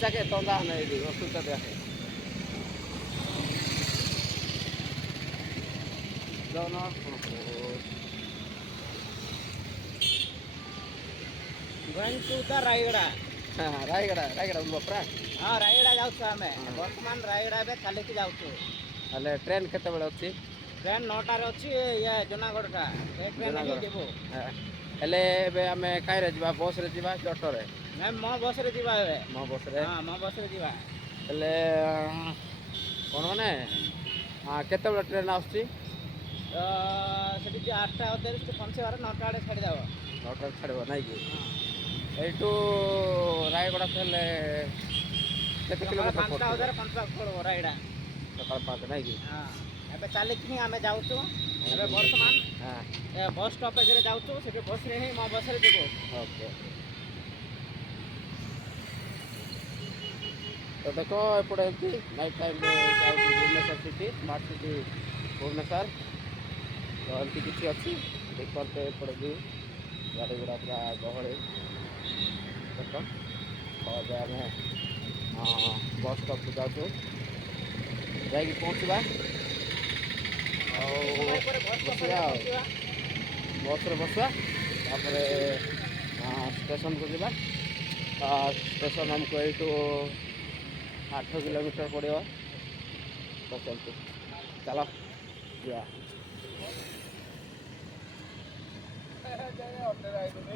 जाके तंदा नहीं दी असुविधा देखे जाओ going to the Raigada. Rayagada Rayagada बपरा हाँ रायगड़ा जाऊँ आमे बर्तमान रायगड़ा बे काली की जाऊँ हेले ट्रेन केते बेले अछि ट्रेन 9टार अच्छी ये जूनागढ़टा ए ट्रेन ही जीवो हेले बे आमे काई रे जीवा बस रे जीवा कि ऑटो रे मैं मो बस रे जीवा है मो बस रे हाँ मो बस रे जीवा हेले कोन माने हां केते बेले ट्रेन आछी सेठी 8टा अधे से पहुंचे बार 9टा आड़े छाड़ी जाओ 9टा छाड़बो नाही कि एटू रायगड़ा हेले केते किलोमीटर 5टा अधे 5टा पड़ो रायगड़ा सकाळ 5 नाही कि हाँ एबे चालिक ही आमे जाऊ तो एबे वर्तमान हां ए बस स्टॉपेज रे जाऊ तो सेठी बस रे ही मो बस रे जीवो ओके तो देखो एपटे एमती night time Bhubaneswar city smart city Bhubaneswar तो एमती किसी अच्छी देखते एपटे भी गाड़ी गुड़ा पूरा गहली देखो और आम बस स्टॉप को जाऊँ जा पहुँचवा बसवा बस रे बसवा स्टेशन को जावा स्टेशन हमको यू 8 किलोमीटर पड़ो तो चलते चलो जा